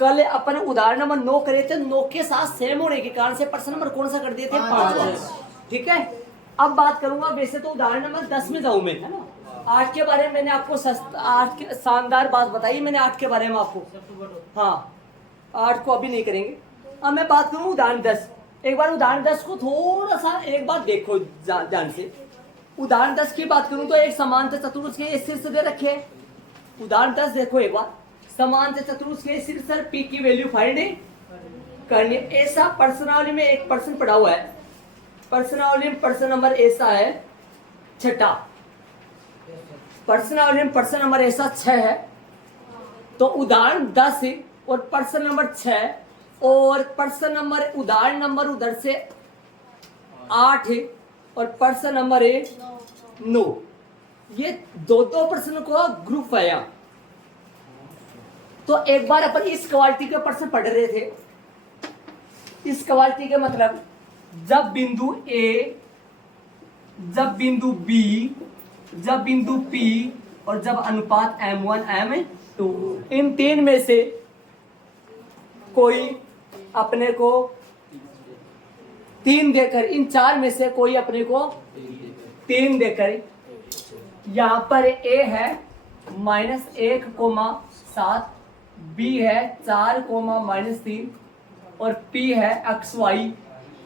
कल अपन उदाहरण नंबर 9 करे थे, 9 के साथ सेम होने के कारण से प्रश्न नंबर कौन सा कर दिए थे, 5। ठीक है, अब बात करूंगा, वैसे तो उदाहरण नंबर 10 में जाऊं मैं, है ना। 8 के बारे में मैंने आपको 8 के शानदार बात बताई मैंने 8 के बारे में आपको, हाँ 8 को अभी नहीं करेंगे। अब मैं बात करूं उदाहरण 10। एक बार उदाहरण 10 को थोड़ा सा एक बार देखो ध्यान से। उदाहरण 10 की बात करूं तो एक समांतर चतुर्भुज के शीर्ष दे रखे। उदाहरण 10 देखो एक बार, समांतर चतुर्भुज के शीर्ष पी की वैल्यू फाइंड करनी। ऐसा प्रश्नावली में एक प्रश्न पड़ा हुआ है, प्रश्नावली में प्रश्न नंबर ऐसा है 6, प्रश्नावली में प्रश्न नंबर ऐसा 6 है। तो उदाहरण 10 और प्रश्न नंबर 6 और प्रश्न नंबर उदाहरण नंबर उधर से 8 और प्रश्न नंबर 9, ये दो प्रश्न को ग्रुप है यहाँ। तो एक बार अपन इस क्वालिटी के प्रश्न पढ़ रहे थे। इस क्वालिटी के मतलब जब बिंदु ए, जब बिंदु बी, जब बिंदु पी और जब अनुपात M1 M2, इन 3 में से कोई अपने को 3 देकर, इन 4 में से कोई अपने को 3 देकर, यहां पर A है -1,7, B है 4,-3 और P है XY,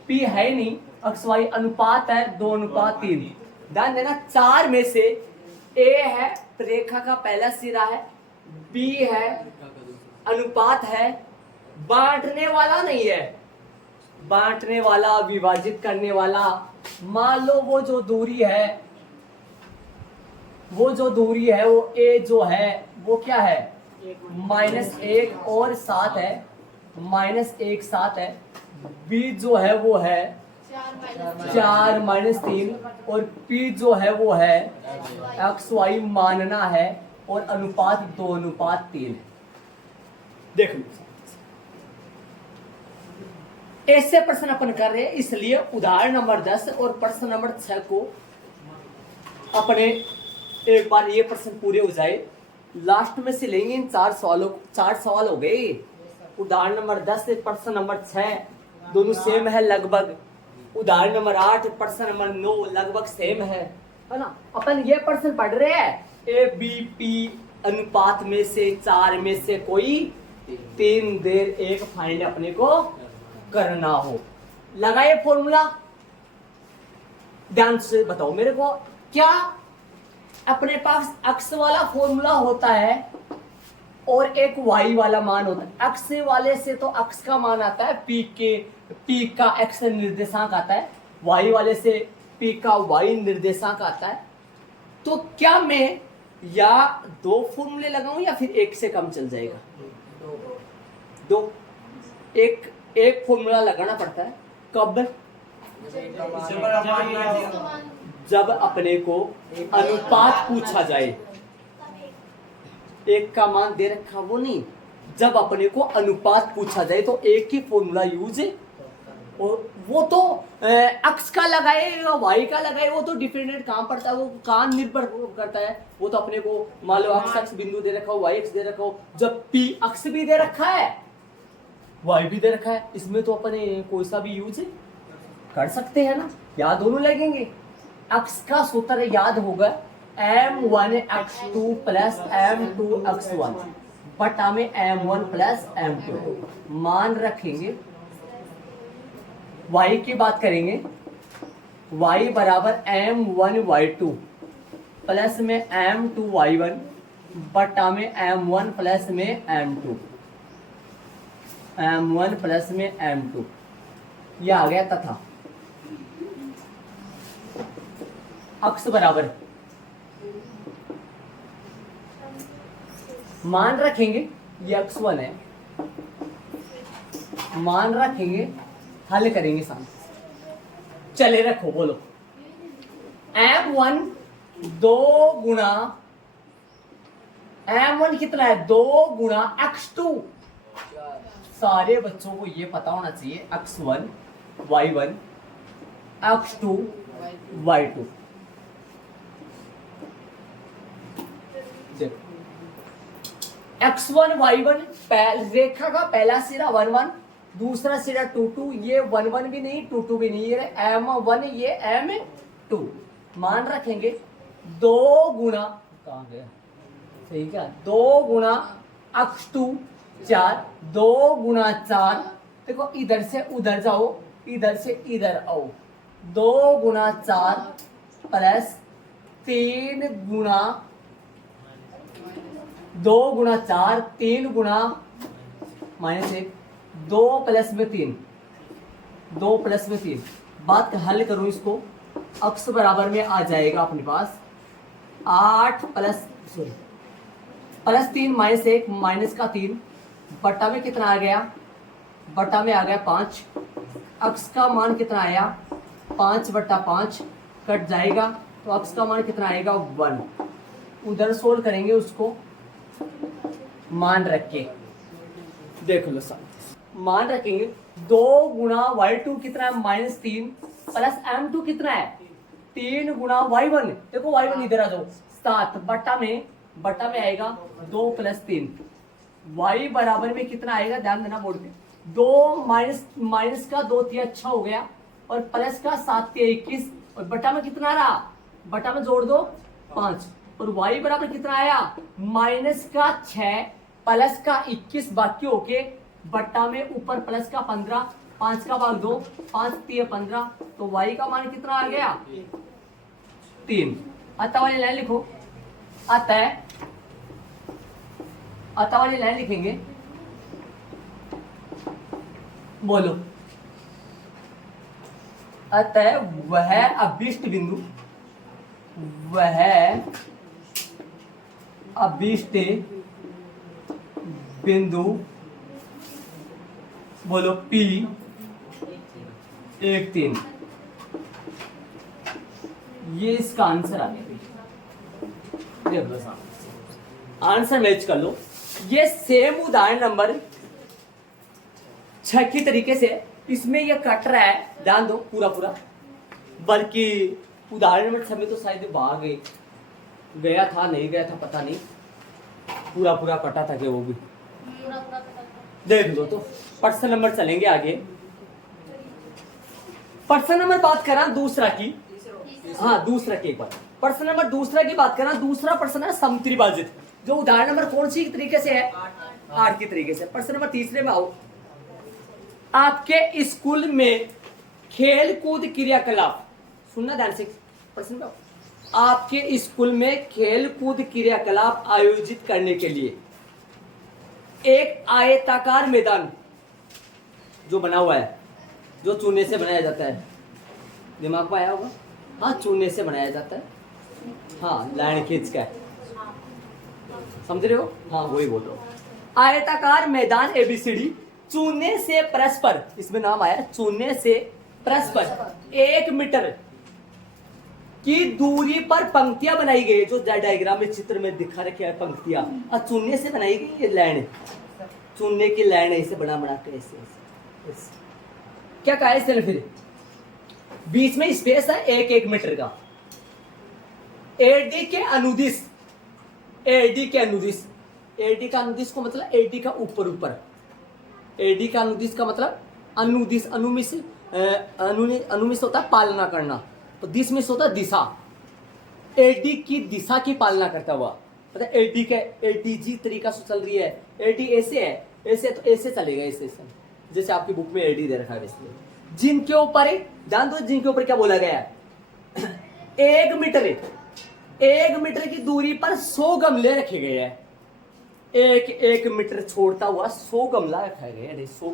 P है नहीं, XY अनुपात है 2:3। ध्यान देना, 4 में से A है रेखा का पहला सिरा है, B है अनुपात है, बांटने वाला नहीं है, बांटने वाला विभाजित करने वाला। मान लो वो जो दूरी है, वो जो दूरी है वो A जो है वो क्या है, -1 और 7 है, -1 7 है। B जो है वो है 4-3 और P जो है वो है XY मानना है और अनुपात 2:3 है। देख लो, ऐसे प्रश्न अपन कर रहे हैं, इसलिए उदाहरण नंबर 10 और प्रश्न नंबर 6 को अपने एक बार ये प्रश्न पूरे हो जाए, लास्ट में से लेंगे इन 4 सवालों। 4 सवाल हो गए। उदाहरण नंबर 10 से प्रश्न नंबर 6 दोनों सेम है लगभग। उदाहरण नंबर 8 प्रश्न नंबर 9 लगभग सेम है ना। अपन ये प्रश्न पढ़ रहे हैं, ए बी पी अनुपात में से 4 में से कोई 3 देर एक फाइंड अपने को करना हो। लगाए फॉर्मूला, ध्यान से बताओ मेरे को, क्या अपने पास अक्स वाला फॉर्मूला होता है और एक वाई वाला मान होता है। अक्स वाले से तो अक्स का मान आता है, पी का एक्स निर्देशांक आता है, वाई वाले से पी का वाई निर्देशांक आता है। तो क्या मैं या 2 फॉर्मूले लगाऊं या फिर एक से कम चल जाएगा? 2, एक फॉर्मूला लगाना पड़ता है। कब? जब अपने को अनुपात पूछा जाए। एक का मान दे रखा वो नहीं, जब अपने को अनुपात पूछा जाए तो एक ही फॉर्मूला यूज है। और वो तो अक्स का लगाए या वाई का लगाए, वो तो डिपेंडेंट कहाँ पड़ता है, वो कहाँ निर्भर करता है। वो तो अपने को मान लो अक्स बिंदु दे रखा हो, वाई एक्स दे रखा हो, जब पी अक्स भी दे रखा है, वाई भी दे रखा है, इसमें तो अपने कोई सा भी यूज कर सकते हैं ना, या दोनों लगेंगे। अक्स का सूत्र याद होगा M1x2 प्लस M2x1 बटा में M1 प्लस M2। मान रखेंगे, y की बात करेंगे, y बराबर M1y2 प्लस में M2y1 बटा में M1 प्लस में M2, M1 प्लस में M2। यह आ गया तथा अक्स बराबर, मान रखेंगे ये x1 है, मान रखेंगे, हल करेंगे सामने। चले रखो, बोलो M1 2 गुना M1 कितना है, 2 गुना x2। सारे बच्चों को ये पता होना चाहिए, x1 y1 x2 y2। x1 y1 रेखा का पहला सिरा 1 1, दूसरा सिरा 2 2, ये 1 1 भी नहीं 2 2 भी नहीं, ये m1 ये m2। मान रखेंगे 2 गुना, कहाँ गया, सही क्या, 2 गुना x2 4, 2 गुना 4, देखो इधर से उधर जाओ, इधर से इधर आओ, 2 गुना 4 प्लस 3 गुना 2 गुना 4, 3 गुना -1, 2 प्लस में 3, 2 प्लस में 3। बात हल करूं इसको, अक्स बराबर में आ जाएगा अपने पास 8 प्लस 3 -1 माइनस का 3 बटा में कितना आ गया, बटा में आ गया 5। अक्स का मान कितना आया 5 बटा 5 कट जाएगा, तो अक्स का मान कितना आएगा 1। उधर सोल्व करेंगे उसको मान रख के, देख लो सब मान रखेंगे। 2 गुना y2 कितना है -3 प्लस m2 कितना है 3 गुना y1, देखो y1 इधर आ जाओ 7 बटा में आएगा 2 प्लस 3, y बराबर में कितना आएगा, ध्यान देना बोर्ड पे, 2 माइनस का 2 3 अच्छा हो गया, और प्लस का 7 3 21, और बटा में कितना आ रहा, बटा में जोड़ दो 5, और y बराबर कितना आया माइनस का 6 प्लस का 21 बाकी होके बट्टा में ऊपर प्लस का 15, 5 का भाग 2, 5 3 15, तो y का मान कितना आ गया 3। अतः वाली लाइन लिखो, अतः वाली लाइन लिखेंगे, बोलो, अतः वह अभीष्ट बिंदु, वह अभीष्ट बिंदु, बोलो P 1 3, ये इसका आंसर आ गया। आंसर मैच कर लो। ये सेम उदाहरण नंबर 6 की तरीके से, इसमें ये कट रहा है, ध्यान दो पूरा, बल्कि उदाहरण नंबर 6 में तो शायद भाग गया था, नहीं गया था पता नहीं, पूरा कटा था कि वो भी देख लो। तो पर्सन नंबर चलेंगे आगे। पर्सन नंबर बात करा दूसरा की, हाँ दूसरा की एक बार, पर्सन नंबर दूसरा की बात करा। दूसरा पर्सन है समत्रिभाजित, जो उदाहरण नंबर कौन सी तरीके से है 8 की तरीके से। पर्सन नंबर तीसरे में आओ। आपके स्कूल में खेल कूद क्रियाकलाप, सुनना ध्यान से, पर्सन में आओ। आपके स्कूल में खेल कूद क्रियाकलाप आयोजित करने के लिए एक आयताकार मैदान जो बना हुआ है, जो चूने से बनाया जाता है, दिमाग में आया होगा, हाँ चूने से बनाया जाता है, हाँ लाइन खींच का, समझ रहे हो, हाँ वही बोल रहा हूँ। आयताकार मैदान ABCD चूने से परस्पर, इसमें नाम आया चूने से परस्पर 1 मीटर की दूरी पर पंक्तियां बनाई गई, जो डायग्राम में चित्र में दिखा रखे हैं पंक्तियां, और चूने से बनाई गई ये लाइन, चूने की लाइन ऐसे बना के ऐसे क्या कहा है, फिर बीच में स्पेस है 1 मीटर का। AD के अनुदिश, AD का अनुदिश को मतलब AD का ऊपर, AD का अनुदिश का मतलब अनुदिश, अनुमिस होता है पालना करना, तो दिश में होता है दिशा, AD की दिशा की पालना करता हुआ, मतलब AD का ADG तरीका से चल रही है, AD ऐसे है, ऐसे तो ऐसे चलेगा, ऐसे जैसे आपकी बुक में AD दे रखा है वैसे। जिनके ऊपर जान दो, जिनके ऊपर क्या बोला गया है 1 मीटर की दूरी पर 100 गमले रखे गए हैं। 1 मीटर छोड़ता हुआ 100 गमला रखा गया है, 100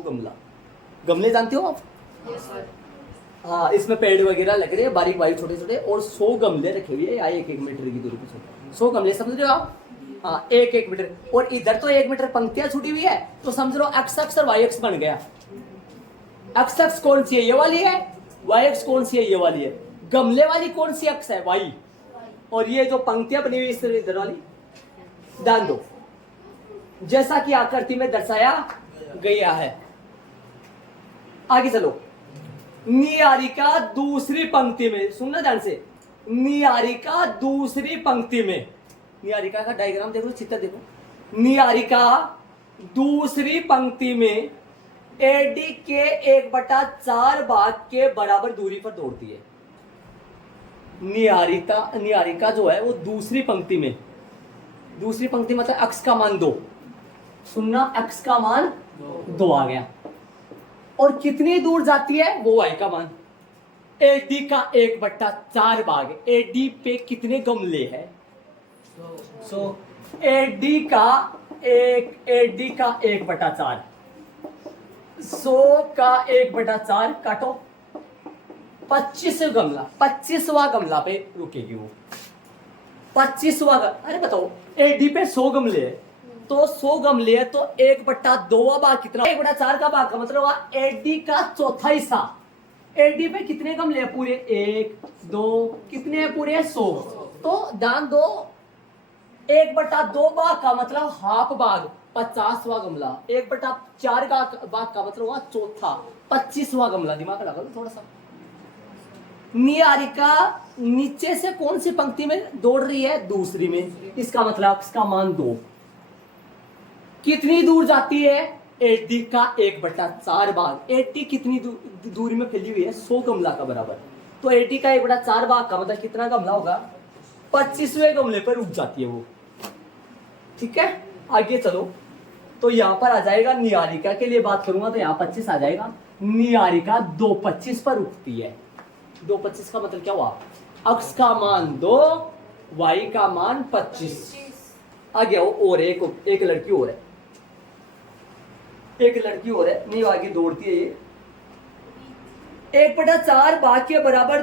गमले जानते हो आप? हाँ, इसमें पेड़ वगैरह लग रहे हैं बारीक छोटे छोटे, और 100 गमले रखे हुए हैं 1 मीटर की दूरी पर, 100 गमले, समझ रहे हो आप? हाँ 1 मीटर, और इधर तो 1 मीटर पंक्तियां छुटी हुई है, तो समझ लो एक्स अक्ष और वाई अक्ष बन गया। एक्स अक्ष कौन सी है, ये वाली है, वाई अक्ष कौन सी है, ये वाली है। गमले वाली कौन सी अक्ष है, वाई, और ये जो पंक्तियां बनी हुई इस इधर वाली, ध्यान दो, जैसा कि आकृति में दर्शाया गया है। आगे चलो, नियारिका दूसरी पंक्ति में, सुनना ध्यान से, नियारिका दूसरी पंक्ति में, नियारिका का डायग्राम देखो, चित्र देखो, निहारिका दूसरी पंक्ति में एडी के 1/4 भाग के बराबर दूरी पर दौड़ती है। निहारिका जो है वो दूसरी पंक्ति मतलब अक्स का मान 2, सुनना, अक्स का मान 2 आ गया, और कितनी दूर जाती है वो वाई का मान। एडी का 1/4 भाग, एडी पे कितने गमले हैं? सो एडी का 1/4, 100 का 1/4 काटो, 25 गमला, 25वां गमला पे रुकेगी वो, 25वां। अरे बताओ, एडी पे 100 गमले है, तो 100 गमले है तो 1/2 भाग कितना? 1/4 का भाग का मतलब हुआ एडी का चौथा हिस्सा। एडी पे कितने गमले हैं पूरे? 1 2, कितने हैं पूरे? 100। तो ध्यान दो, 1/2 भाग का मतलब हाफ भाग, 50वां गमला, 1/4 का भाग का मतलब हुआ चौथा, 25वां गमला। दिमाग लगा लो थोड़ा सा। निहारिका नीचे से कौन सी पंक्ति में दौड़ रही है? दूसरी में, इसका मतलब इसका मान 2। कितनी दूर जाती है? 80 का 1/4 भाग। 80 कितनी दूरी में फैली हुई है? 100 गमला का बराबर। तो 80 का 1/4 भाग का मतलब कितना गमला होगा? 25वें गमले पर रुक जाती है वो। ठीक है, आगे चलो। तो यहां पर आ जाएगा, निहारिका के लिए बात करूंगा तो यहां 25 आ जाएगा। निहारिका 2:25 पर रुकती है। 2:25 का मतलब क्या हुआ? अक्स का मान 2, वाई का मान 25 आ गया। और एक लड़की और है, नहीं आगे दौड़ती है ये। 1/4 भाग के बराबर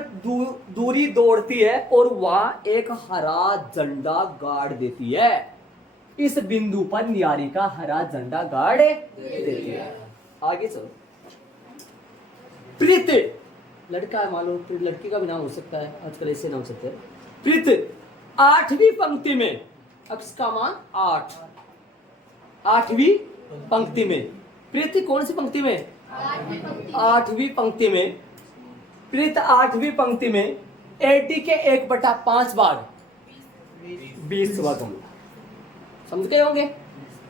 दूरी दौड़ती है और वहां एक हरा झंडा गाड़ देती है। इस बिंदु पर निहारिका हरा झंडा गाड़ देती है। आगे चलो। प्रीत लड़का है, मान लो लड़की का भी नाम हो सकता है, आजकल ऐसे नाम हो सकते हैं। प्रीत 8वीं पंक्ति में, अक्स का मान 8, 8वीं पंक्ति में। प्रीत कौन सी पंक्ति में? 8वीं पंक्ति में। प्रीत 8वीं पंक्ति में एडी के 1/5 भाग, 20वां गमला। समझ गए होंगे?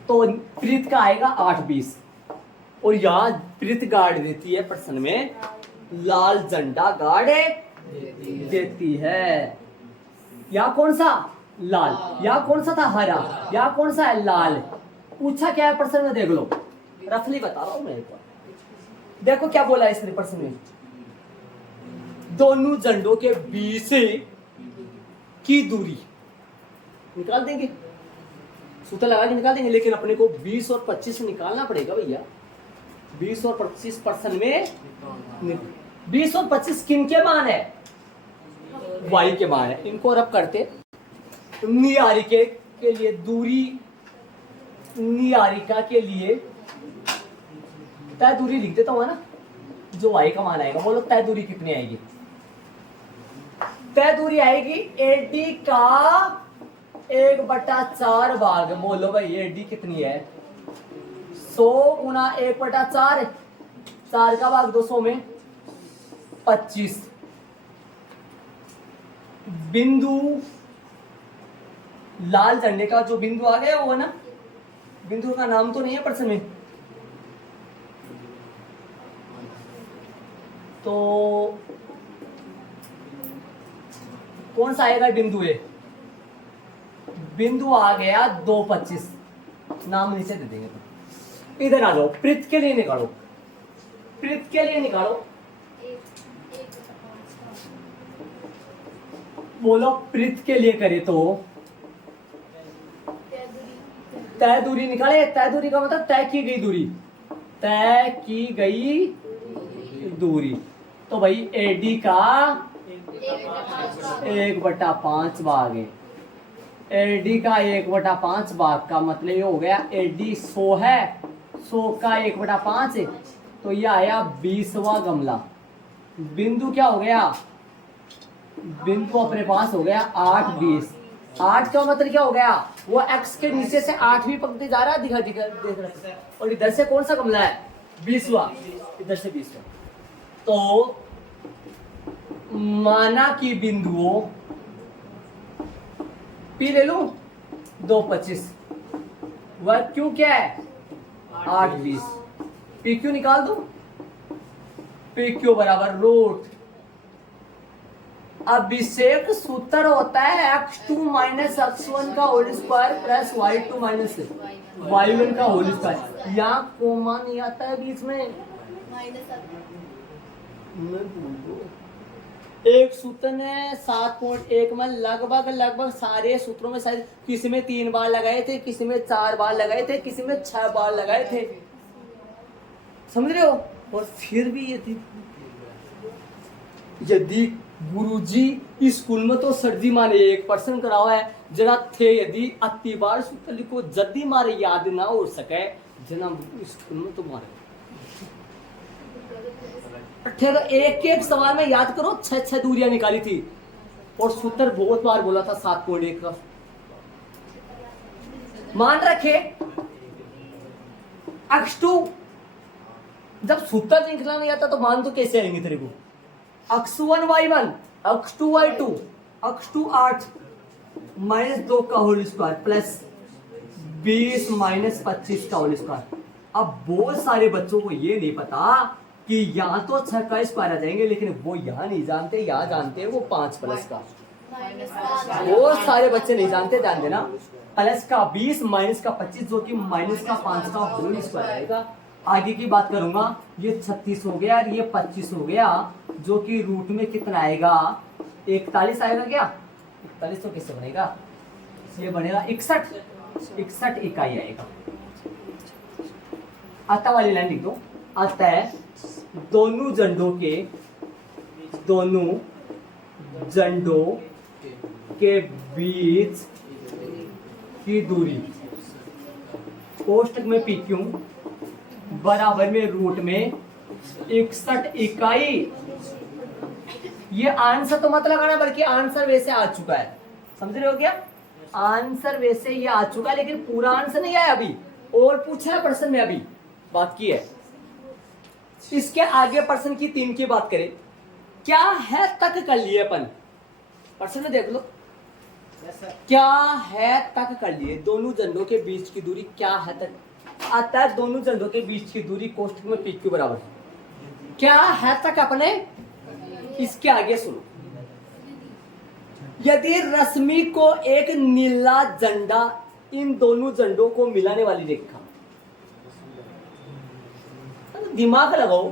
तो प्रीत का आएगा 8-20, और यहां प्रीत गाड़ देती है प्रश्न में, लाल झंडा गाड़ देती है। यहां कौन सा? लाल। यहां कौन सा था? हरा। यहां कौन सा है? लाल। पूछा क्या है प्रश्न में? देख लो, रफली बता रहा हूं मैं एक बार। देखो क्या बोला है इसने प्रश्न में, दोनों झंडों के बीच की दूरी निकाल देंगे, सूत्र लगा के निकाल देंगे, लेकिन अपने को 20 और 25 निकालना पड़ेगा भैया। 20 और 25 प्रश्न में 20 और 25 किन के मान है? वाई के मान है। इनको रब करते निहारिका के लिए दूरी, निहारिका के लिए तय दूरी लिख देता हूं ना, जो वाई का मान आएगा। बोलो तय दूरी कितनी आएगी? तय दूरी आएगी एडी का 1/4 भाग। बोलो भाई एडी कितनी है? 100 गुना 1/4, 4 का भाग 200 में 25। बिंदु, लाल झंडे का जो बिंदु आ गया वो है ना, बिंदु का नाम तो नहीं है प्रश्न में, तो कौन सा आएगा बिंदु? है बिंदु आ गया 2:25, नाम नीचे दे देंगे। तो इधर आ जाओ, प्रीत के लिए निकालो, प्रीत के लिए निकालो। बोलो प्रीत के लिए करे तो तय दूरी निकाले। तय दूरी का मतलब तय की गई दूरी, तय की गई दूरी। तो भाई एडी का 1/5 भाग है। एडी का 1/5 भाग का मतलब ये हो गया, एडी 100 है, 100 का 1/5 है, तो ये आया 20वां गमला। बिंदु क्या हो गया? बिंदु अपने पास हो गया 8-20। 8 का मतलब क्या हो गया? वो एक्स के नीचे से 8वीं पंक्ति जा रहा है, दिखा देख रहा है, और इधर से कौन सा गमला है? 20वां, इधर से 20वां। तो माना कि बिंदुओं पी ले लूं 2:25, वह क्यों क्या है 8 20 पी क्यू निकाल दो पी क्यू बराबर रूट अभिषेक सूत्र होता है x2 माइनस x1 का whole square plus y2 minus y1 का होल स्क्वायर। यहाँ कोमा नहीं आता है बीच में एक सूत्र ने 7.1 में लगभग सारे सूत्रों में शायद किसी में 3 बार लगाए थे, किसी में 4 बार लगाए थे, किसी में 6 बार लगाए थे, समझ रहे हो। और फिर भी यदि गुरुजी स्कूल में तो सर्दी मारे 1% करावा है जना थे, यदि अति बार सूत्र लिखो जल्दी मारे याद ना हो सके जना स्कूल में तो मारे एक एक सवाल में याद करो 6 दूरियां निकाली थी और सूत्र बहुत बार बोला था 7.1 का। मान रखे x2 जब सूत्र निकला नहीं आता तो मान तो कैसे आएंगे तेरे को x1 y1 x2 y2 x2 8 minus 2 का होल स्क्वायर प्लस 20 माइनस 25 का होल स्क्वायर। अब बहुत सारे बच्चों को ये नहीं पता कि यहाँ तो 6 का स्क्वायर आ जाएंगे, लेकिन वो यहाँ नहीं जानते, यहाँ जानते हैं वो 5 प्लस का। बहुत सारे बच्चे नहीं जानते, ध्यान देना। प्लस का 20 माइनस का 25 जो कि माइनस का 5 का होल स्क्वायर आएगा। आगे की बात करूंगा, ये 36 हो गया और ये 25 हो गया, जो कि रूट में कितना आएगा 41 आएगा क्या 41 तो किससे बनेगा, ये बनेगा 61 इकाई आएगा। आता वाली लाइन लिख दो, आता है दोनों जंडों के बीच की दूरी कोष्टक में पी क्यू बराबर में रूट में 61 इकाई। ये आंसर तो मत लगाना, बल्कि आंसर वैसे आ चुका है, समझ रहे हो क्या। आंसर वैसे ये आ चुका है, लेकिन पूरा आंसर नहीं आया अभी, और पूछा है प्रश्न में, अभी बाकी है। इसके आगे प्रश्न की 3 की बात करें, क्या है तक कर लिए अपन, प्रश्न में देख लो, क्या है तक कर लिए, दोनों जंडों के बीच की दूरी क्या है तक आता है। दोनों जंडों के बीच की दूरी कोष्टक में पी क्यू बराबर क्या है तक अपने। इसके आगे सुनो, यदि रश्मि को एक नीला झंडा इन दोनों झंडों को मिलाने वाली रेखा, दिमाग लगाओ,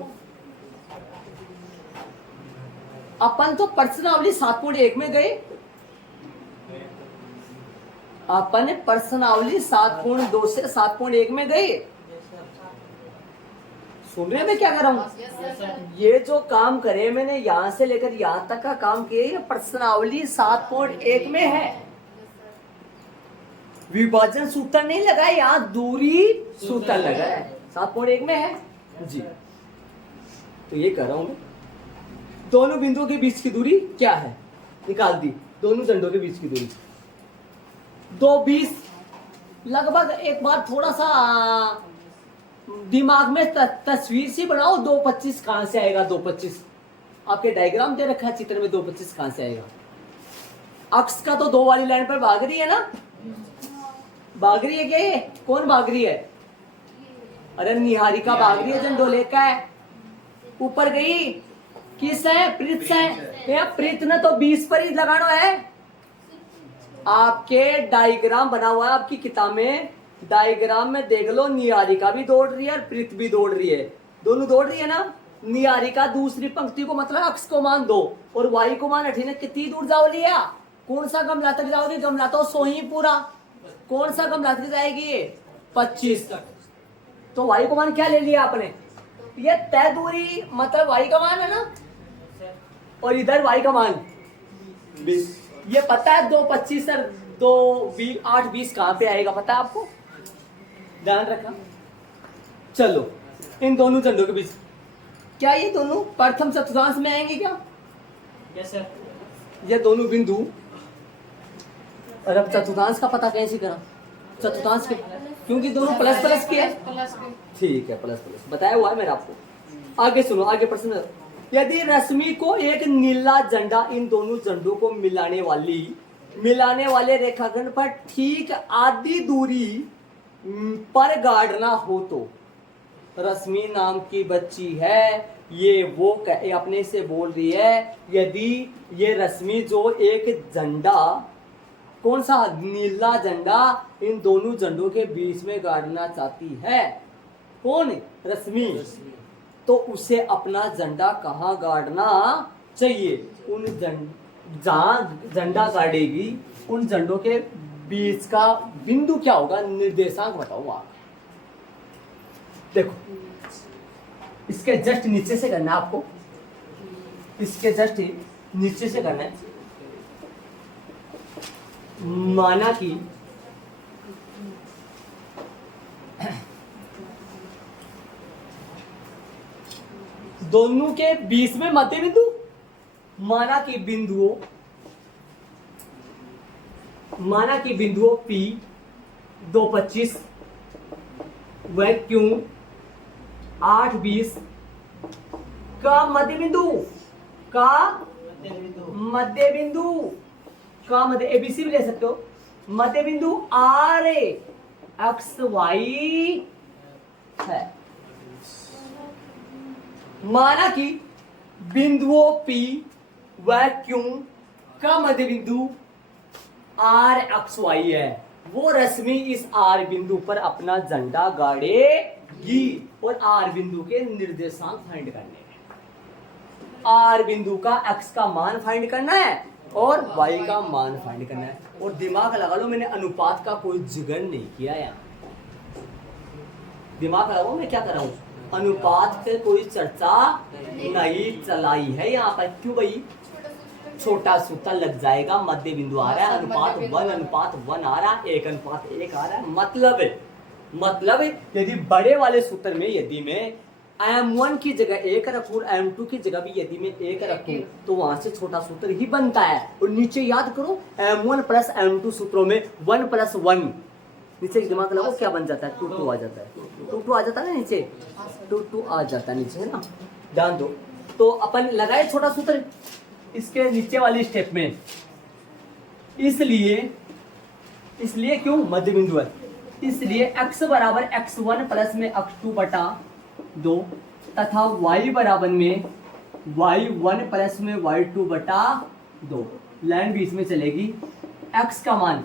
अपन तो प्रश्नावली 7.1 में गए, अपन प्रश्नावली 7.2 से 7.1 में गए। सुन रहे मैं क्या कर रहा हूं, ये जो काम करे मैंने यहां से लेकर यहां तक का काम किया, ये प्रश्नावली 7.1 में है। विभाजन सूत्र नहीं लगा है, यहां दूरी सूत्र लगा है, 7.1 में है जी। तो ये कर रहा हूं मैं, दोनों बिंदुओं के बीच की दूरी क्या है निकाल दी, दोनों जंडों के बीच की दूरी 2:20 लगभग। एक बार थोड़ा सा दिमाग में तस्वीर सी बनाओ, 2:25 कहां से आएगा, 2:25 आपके डायग्राम दे रखा है चित्र में, 2:25 कहां से आएगा। अक्ष का तो 2 वाली लाइन पर भाग रही है ना, भाग रही है क्या, ये कौन भाग रही है, अरे निहारिका भाग रही है, झंडोले का है, ऊपर गई किस है, प्रीत से है। प्रीत ने तो 20 पर ही लगाना है। आपके डायग्राम बना हुआ है आपकी किताब में, डायग्राम में देख लो, निहारिका भी दौड़ रही है और प्रीत भी दौड़ रही है, दोनों दौड़ रही है ना। निहारिका दूसरी पंक्ति को मतलब अक्ष को मान 2 और वाई को मान 18, कितनी दूर जाओ लिया, कौन सा गमला तक जाओगी, गमला तो 100 ही पूरा, कौन सा गमला तक जाएगी 25 तक। तो वाई को मान क्या ले लिया आपने, ये तय दूरी मतलब वाई का मान है ना, और इधर वाई का मान 20। ये पता है 2:25 सर 8:20 कहां पे आएगा, पता है आपको, ध्यान रखा। चलो इन दोनों झंडों के बीच, क्या ये दोनों प्रथम चतुर्थांश में आएंगे क्या, यस सर। ये दोनों बिंदु, और अब चतुर्थांश का पता कैसे करा, चतुर्थांश के, क्योंकि दोनों प्लस प्लस के है, ठीक है, प्लस प्लस बताया हुआ है मैंने आपको। आगे सुनो, आगे प्रश्न, यदि रश्मि को एक नीला झंडा इन दोनों झंडों को मिलाने वाले रेखाखंड पर ठीक आधी दूरी पर गाड़ना हो तो रश्मि नाम की बच्ची है, ये वो अपने से बोल रही है, यदि ये रश्मि जो एक झंडा, कौन सा, नीला झंडा, इन दोनों झंडों के बीच में गाड़ना चाहती है, कौन, रश्मि, तो उसे अपना झंडा कहाँ गाड़ना चाहिए, उन जहाँ झंडा गाड़ेगी उन झंडों के बीच का बिंदु क्या होगा, निर्देशांक बताओ आप। देखो इसके जस्ट नीचे से करना है आपको, इसके जस्ट नीचे से करना है। माना कि दोनों के बीच में मध्य बिंदु, माना कि बिंदुओं P 225 व Q 820 का मध्य बिंदु एबीसी भी ले सकते हो, मध्य बिंदु आर एक्स वाई है। माना कि बिंदुओं P व Q का मध्य बिंदु आर एक्स वाई है, वो रश्मि इस आर बिंदु पर अपना झंडा गाड़ेगी और आर बिंदु के निर्देशांक फाइंड करने हैं। आर बिंदु का एक्स का मान फाइंड करना है और वाई का मान फाइंड करना है। और दिमाग लगा लो, मैंने अनुपात का कोई जिक्र नहीं किया यहाँ, दिमाग लगाओ, मैं क्या कर रहा हूँ, अनुपात पे कोई चर्चा नहीं चलाई है यहाँ पर। क्यों भाई, छोटा सूत्र लग जाएगा, मध्य बिंदु आ रहा है, अनुपात 1:1 आ रहा है, 1:1 आ रहा है। मतलब यदि बड़े वाले सूत्र में यदि मैं M1 की जगह 1 रखूं, M2 की जगह भी यदि मैं 1 रखूं, तो वहां से छोटा सूत्र ही बनता है। और नीचे याद करो, M1 प्लस M2 सूत्रों में 1 + 1, नीचे दिमाग लगाओ क्या बन जाता है, 2 आ जाता है, 2 आ जाता है ना, नीचे 2 आ जाता है नीचे, है ना, ध्यान दो। तो अपन लगाए छोटा सूत्र इसके नीचे वाली स्टेप में, इसलिए क्यों, मध्य बिंदु है, इसलिए x बराबर x1 प्लस में x2 बटा 2 तथा y बराबर में y1 प्लस में y2 बटा 2, लाइन बीच में चलेगी। x का मान,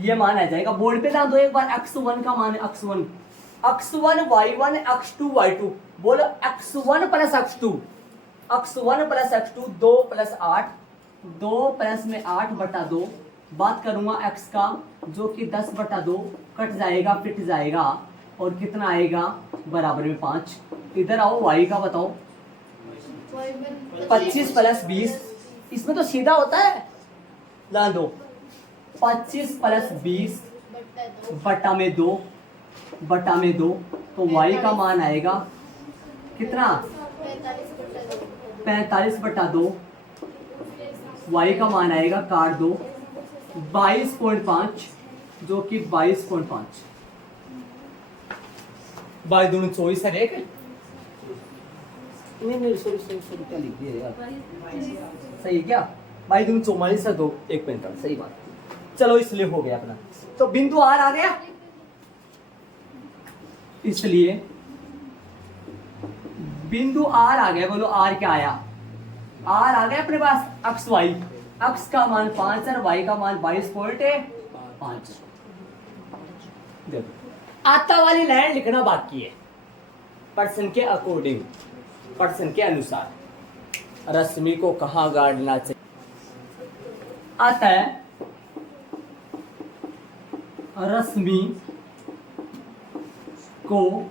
ये मान आ जाएगा, बोर्ड पे ध्यान दो एक बार, x1 का मान x1 y1 x2 y2, बोलो x1 plus x2, x1 plus x2 2 + 8, 2 plus में 8 बटा 2, बात करूंगा x का जो कि 10 बटा 2 कट जाएगा, पिट जाएगा, और कितना आएगा, बराबर में 5। इधर आओ, y का बताओ, 25 + 20, इसमें तो सीधा होता है, ध्यान दो, 25 + 20 बटा में 2 तो y का मान आएगा कितना, 45 बटा 2, y का मान आएगा, काट दो, 22.5, जो कि 22.5, 22 24 है, एक नहीं सॉरी क्या लिख दिया यार, सही है क्या, 22 44 है, 2 1 45, सही बात। चलो इसलिए हो गया अपना, तो बिंदु आर आ गया, इसलिए बिंदु आर आ गया, बोलो आर क्या आया, आर आ गया अपने पास, एक्स वाई, एक्स का मान 5 है, वाई का मान 22.5। देखो आता वाली लाइन लिखना बाकी है, पर्सन के अकॉर्डिंग, पर्सन के अनुसार रश्मि को कहाँ गाड़ना चाहिए। आता है रश्मि को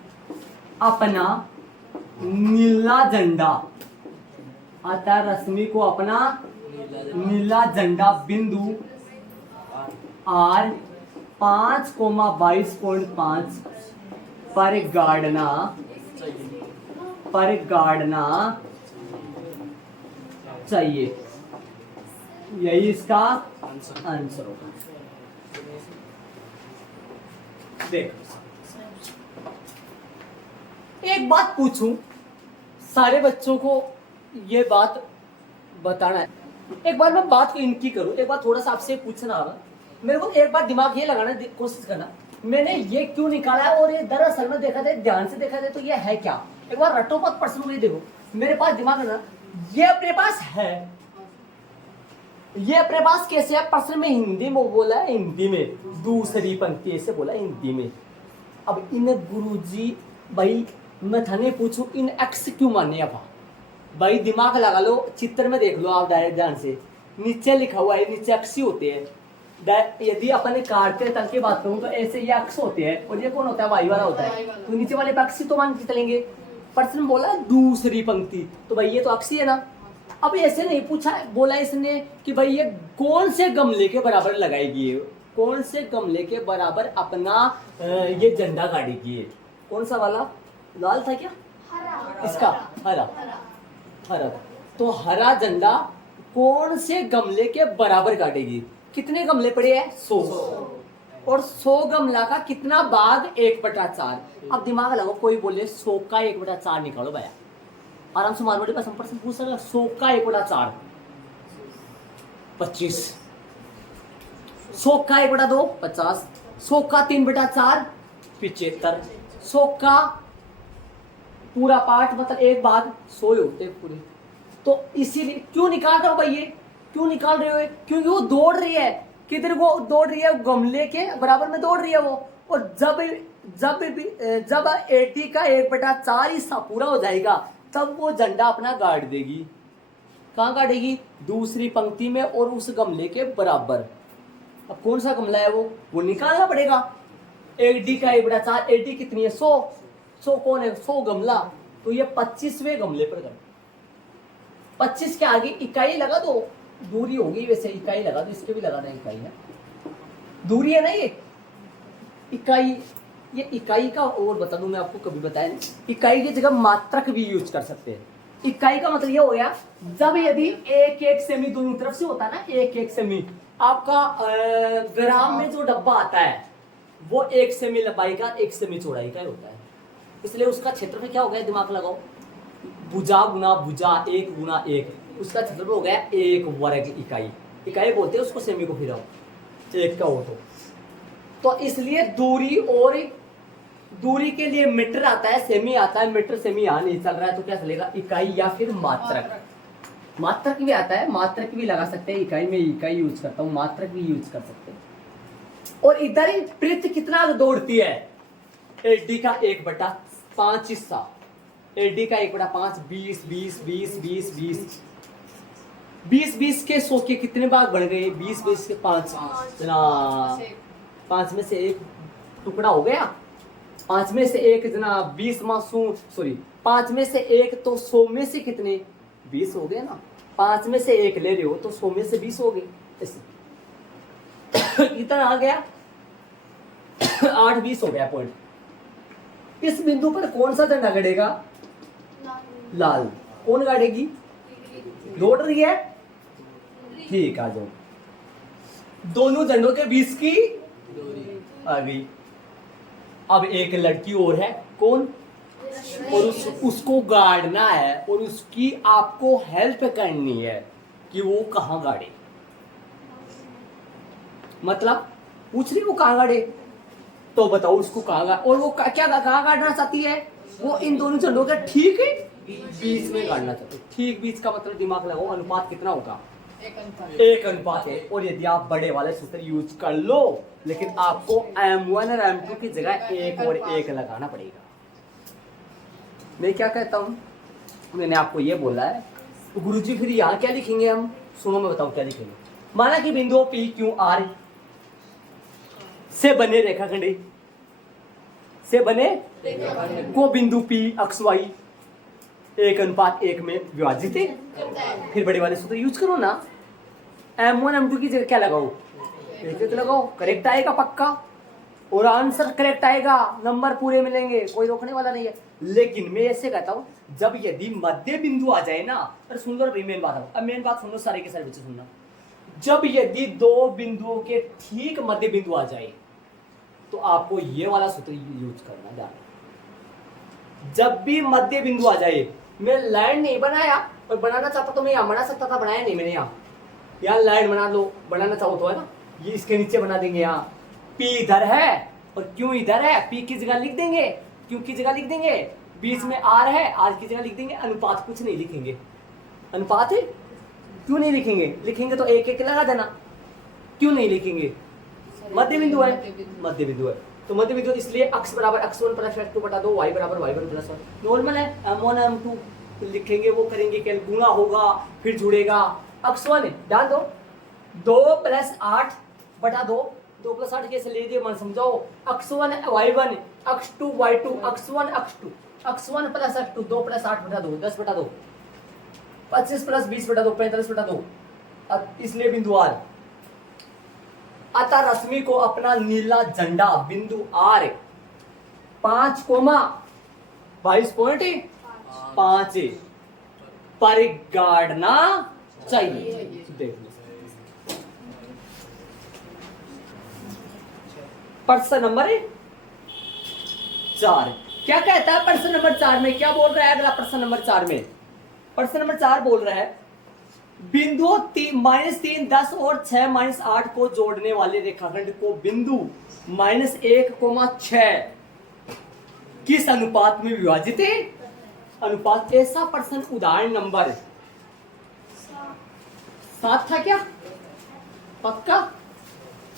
अपना नीला झंडा, आता है रश्मि को अपना नीला झंडा बिंदु R 5,22.5 पर गाड़ना चाहिए, यही इसका आंसर होगा। देख एक बात पूछूं, सारे बच्चों को ये बात बताना है, एक बार मैं बात को इनकी करूं, एक बार थोड़ा सा आपसे पूछना होगा, मेरे को एक बार दिमाग ये लगाना कोशिश करना, मैंने ये क्यों निकाला है और ये दरअसल में देखा जाए, ध्यान से देखा जाए तो ये है क्या, एक बार रटो मत प्रश्न को, ये देखो मेरे पास दिमाग है ना, ये अपने पास है, ये अपने पास कैसे है, प्रश्न में हिंदी में बोला है, हिंदी में दूसरी पंक्ति ऐसे बोला हिंदी में। अब इन गुरुजी भाई मैं थाने पूछूं इन एक्स क्यों माने, अब भाई दिमाग लगा लो, चित्र में देख लो आप डायरेक्ट ध्यान से, नीचे लिखा हुआ है, नीचे एक्स ही होते हैं। यदि अपन काटते तंग की बात करूं तो ऐसे ये एक्स होते हैं और ये कौन होता है, वाई वाला होता है, तो नीचे वाले पे एक्स ही तो मान के चलेंगे। प्रश्न बोला दूसरी पंक्ति, तो भाई ये तो एक्स ही है ना। अब ऐसे नहीं पूछा, बोला इसने कि भाई ये कौन से गमले के बराबर लगाएगी, कौन से गमले के बराबर अपना ये झंडा गाड़ेगी, ये कौन सा वाला, लाल था क्या, इसका हरा, हरा, तो हरा झंडा कौन से गमले के बराबर काटेगी। कितने गमले पड़े हैं, 100, और 100 गमला का कितना भाग, 1/4। अब दिमाग लगाओ, कोई बोले 100 का 1/4 निकालो भैया, आराम से मारवाड़ी का संपर्क पूछ सकते, 100 का 1/4 25, 100 का 1/2 50, 100 का 3/4 75, 100 का पूरा पार्ट मतलब एक भाग 100 होते पूरे। तो इसीलिए क्यों निकाल रहे हो भाई, ये क्यों निकाल रहे हो, क्योंकि वो दौड़ रही है, किधर को दौड़ रही है, गमले के बराबर में दौड़ रही है वो, और जब 80 का 1/4 हिस्सा पूरा हो जाएगा तब वो झंडा अपना गाड़ देगी। कहाँ गाड़ेगी, दूसरी पंक्ति में और उस गमले के बराबर। अब कौन सा गमला है वो निकालना पड़ेगा। 80 का 1/4, 80 कितनी है, 100 कौन है, 100 गमला, तो ये 25वें गमले पर गए। 25 के आगे इकाई लगा दो, दूरी होगी वैसे, इकाई लगा दो, इसके भी लगाना इकाई है, दूरी है ना ये इकाई, ये इकाई का और बता दूं मैं आपको, कभी बताया नहीं, इकाई की जगह मात्रक भी यूज कर सकते हैं। इकाई का मतलब ये हो गया, जब यदि 1-1 सेमी दोनों तरफ से होता है ना, 1-1 सेमी, आपका ग्राम में जो डब्बा आता है वो 1 सेमी लंबाई का 1 सेमी चौड़ाई का होता है, इसलिए उसका क्षेत्रफल क्या हो गया, दिमाग लगाओ, भुजा गुना भुजा 1 गुना 1, उसका क्षेत्रफल हो गया 1 वर्ग इकाई। इकाई बोलते हैं उसको, सेमी को फिराओ 1 का हो तो इसलिए दूरी, और दूरी के लिए मीटर आता है, सेमी आता है, मीटर सेमी यहाँ नहीं चल रहा है तो क्या चलेगा, इकाई या फिर मात्रक। मात्रक भी आता है, मात्रक भी लगा सकते हैं, इकाई में इकाई यूज करता हूँ, मात्रक भी यूज कर सकते हैं। और इधर ही वृत्त कितना दौड़ती है, 80 का 1/5 हिस्सा, 80 का 1/5 20 20 20 20 20 20 20 के 100 के कितने भाग बन गए, 20 20 के 5 5 में से एक टुकड़ा हो गया, 5 में से एक जना 20 मासूम, सॉरी 5 में से एक, तो 100 में से कितने 20 हो गए ना, 5 में से एक ले रहे हो तो 100 में से 20 हो गए, ऐसे इतना आ गया 8-20 हो गया पॉइंट। इस बिंदु पर कौन सा झंडा गड़ेगा, लाल, कौन गाड़ेगी, दौड़ रही है, ठीक, आ जाओ, दोनों झंडों के बीच की आ गई। अब एक लड़की और है, कौन, और उसको गाड़ना है, और उसकी आपको हेल्प करनी है कि वो कहाँ गाड़े, मतलब पूछ रही वो कहाँ गाड़े, तो बताओ उसको कहाँ, और वो क्या कहाँ गाड़ना चाहती है, वो इन दोनों झंडों के ठीक बीच में गाड़ना चाहते हैं। ठीक बीच का मतलब दिमाग लगाओ, अनुपात कितना होगा, 1 अनुपात है। और यदि आप बड़े वाले सूत्र यूज कर लो, लेकिन आपको M1 और M2 की जगह 1 और 1 लगाना पड़ेगा। मैं क्या कहता हूँ, मैंने आपको ये बोला है, तो गुरुजी फिर यहाँ क्या लिखेंगे हम, सुनो मैं बताऊँ क्या लिखेंगे। माना कि बिंदु PQR से बने रेखाखंड, से बने को बिंदु P अक्ष Y 1 अनुपात 1 में विभाजित है। फिर बड़े वाले सूत्र यूज करो ना, M1 M2 की जगह क्या लगाओ, 1 लगाओ, करेक्ट आएगा पक्का, और आंसर करेक्ट आएगा, नंबर पूरे मिलेंगे, कोई रोकने वाला नहीं है। लेकिन मैं ऐसे कहता हूँ, जब यदि मध्य बिंदु आ जाए ना, अरे सुन लो मेन बात, अब मेन बात सुन लो, सारे के सारे बच्चे सुनना, जब यदि 2 बिंदुओं के ठीक मध्य बिंदु आ जाए तो आपको ये वाला सूत्र यूज करना जाना। जब भी मध्य बिंदु आ जाए, मैं लाइन नहीं बनाया, और बनाना चाहता तो मैं यहाँ बना सकता था, बनाया नहीं मैंने, यहाँ लाइन बना लो, बनाना चाहो तो है ना, ये इसके नीचे बना देंगे, यहाँ P इधर है और क्यू इधर है, पी की जगह लिख देंगे, क्यू की जगह लिख देंगे, बीच में आर है, आर की जगह लिख देंगे, अनुपात कुछ नहीं लिखेंगे, अनुपात है क्यों नहीं लिखेंगे, लिखेंगे तो एक एक लगा देना, क्यों नहीं लिखेंगे, मध्य बिंदु है, मध्य बिंदु है, तो मध्य बिंदु इसलिए x बराबर x1 प्लस x2 बटा 2, y बराबर y1 प्लस 1, नॉर्मल है, m1 m2 लिखेंगे, वो करेंगे क्या, गुणा होगा फिर जुड़ेगा, x1 ध्यान दो 2 प्लस 8 बटा 2, 2 प्लस 8 कैसे ले दिए मन समझाओ, x1 y1 x2 y2 x1 x2 x1 plus x2 2 plus 8 बटा 2 10 बटा 2 25 प्लस 20 बटा 2 45 बटा 2, इसलिए बिंदु आर, अतः रश्मि को अपना नीला झंडा बिंदु आर 5,22.5 पर गाड़ना चाहिए। देख लो प्रश्न नंबर 4 क्या कहता है, प्रश्न नंबर 4 में क्या बोल रहा है, अगला प्रश्न नंबर 4 में, प्रश्न नंबर 4 बोल रहा है बिंदुओं -3 10 और 6 -8 को जोड़ने वाले रेखाखंड को बिंदु -1,6 किस अनुपात में विभाजित है, अनुपात, ऐसा प्रश्न उदाहरण नंबर 7 था क्या, पक्का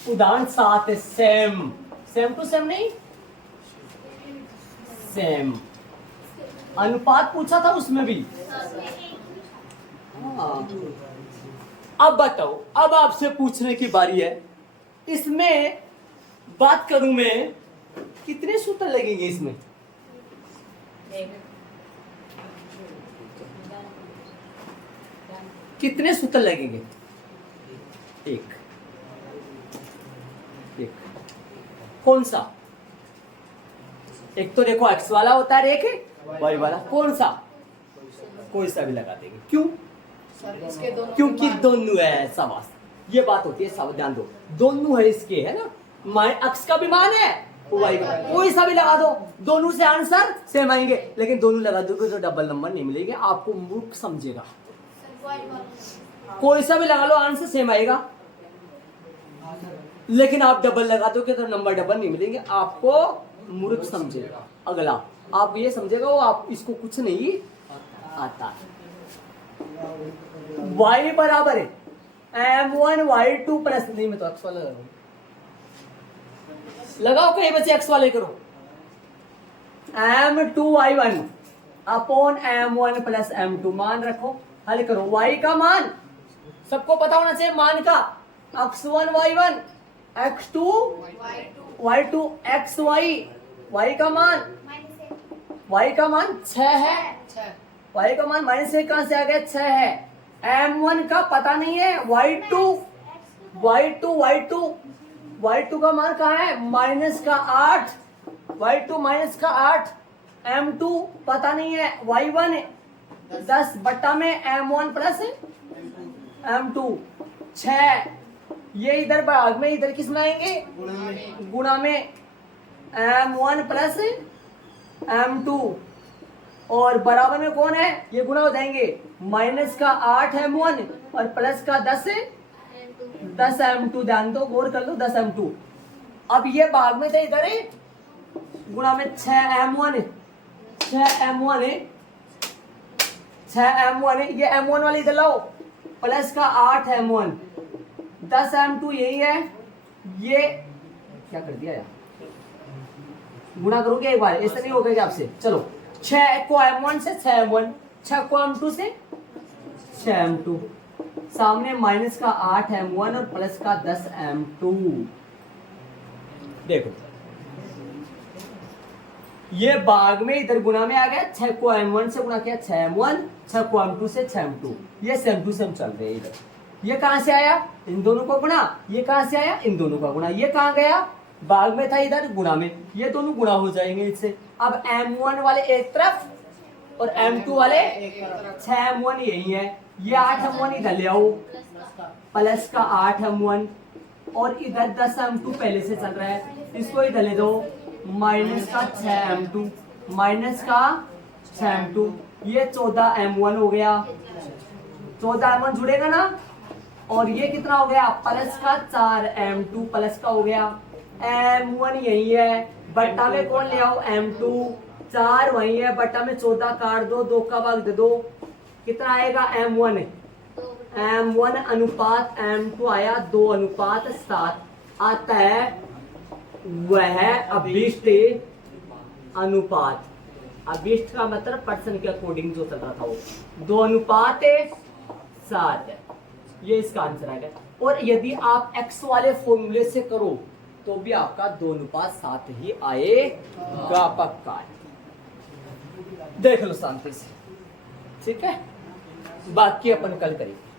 उदाहरण 7 है, सेम टू सेम नहीं, सेम अनुपात पूछा था उसमें भी। अब बताओ, अब आपसे पूछने की बारी है, इसमें बात करूं मैं, कितने सूत्र लगेंगे इसमें, कितने सूत्र लगेंगे, एक कौन सा, एक तो देखो x वाला होता है, एक है y वाला, कौन सा, कोई सा भी लगा देंगे, क्यों, क्योंकि दोनों है, शाबाश, ये बात होती है, सब ध्यान दो, दोनों है इसके, है ना, x का भी मान है, y का, कोई सा भी लगा दो, दोनों से आंसर सेम आएंगे, लेकिन दोनों लगा दोगे तो डबल नंबर नहीं मिलेगा, आपको मूर्ख समझेगा, कोई सा भी लगा लो आंसर सेम आएगा, लेकिन आप डबल लगा दोगे तो नंबर डबल नहीं मिलेंगे, आपको मूर्ख समझेगा, अगला आप ये समझेगा वो आप इसको कुछ नहीं आता है। y बराबर है m1 y2 प्लस, नहीं मैं तो x वाला लगाओ, कहीं बच्चे x वाले करो, m2 y1 upon m1 plus m2, मान रखो, हल करो, y का मान सबको पता होना चाहिए, मान का x1 y1 x2 y2 xy, y का मान 6 है, y का मान -1 कहां से आ गया, 6 है, m1 का पता नहीं है, y2 का मान कहाँ है, -8, y2 -8, m2 पता नहीं है, y1 10 बट्टा में m1 प्लस m2 6, ये इधर भाग में, इधर किस में आएंगे, गुणा में m1 प्लस m2, और बराबर में कौन है, ये गुणा हो जाएंगे, -8 m1 और प्लस का 10 m2, ध्यान दो, गौर कर लो, 10 m2, अब ये भाग में थे, इधर है गुणा में 6 m1 है, ये m1 वाले इधर लाओ, प्लस का 8 m1 10 m2 यही है, ये क्या कर दिया यार, गुणा करोगे एक बार, ऐसा नहीं होगा आपसे, चलो 6 को m1 से 6 m1, 6 को m2 से 6 m2, सामने माइनस का 8 m1 और प्लस का 10 m2, देखो ये भाग में इधर गुणा में आ गया, 6 को m1 से गुणा किया 6 m1, 6 को m2 से 6 m2, ये सेम टू सेम चल रहे हैं इधर, ये कहां से आया, इन दोनों को गुणा, ये कहां से आया, इन दोनों का गुणा, ये कहां गया, भाग में था इधर गुणा में, ये दोनों गुणा हो जाएंगे इससे, अब m1 वाले एक तरफ और m2 वाले 6 m1 यही है, ये 8 m1 इधर ले आओ, प्लस का 8 m1 और इधर 10 m2 पहले से चल रहा है, इसको इधर ले दो, माइनस का 6 m2 माइनस का 6 m2, ये 14 m1 हो गया, 14 m1 जुड़ेगा ना, और ये कितना हो गया, प्लस का 4 m2 प्लस का हो गया, M1 यही है, बट्टा में कौन ले आओ M2, 4 वही है, बट्टा में 14 काट दो, 2 का भाग दे दो, कितना आएगा M1 M1 अनुपात M2 आया 2:7 आता है, वह अभिष्ट अनुपात। अभिष्ट का मतलब पर्सन के अकॉर्डिंग जो चल रहा था वो 2:7 है, ये इसका आंसर आएगा। और यदि आप x वाले फॉर्मूले से करो तो भी आपका 2:7 ही आएगा, पक्का है। देख लो शांति से, ठीक है, बाकी अपन कल करेंगे।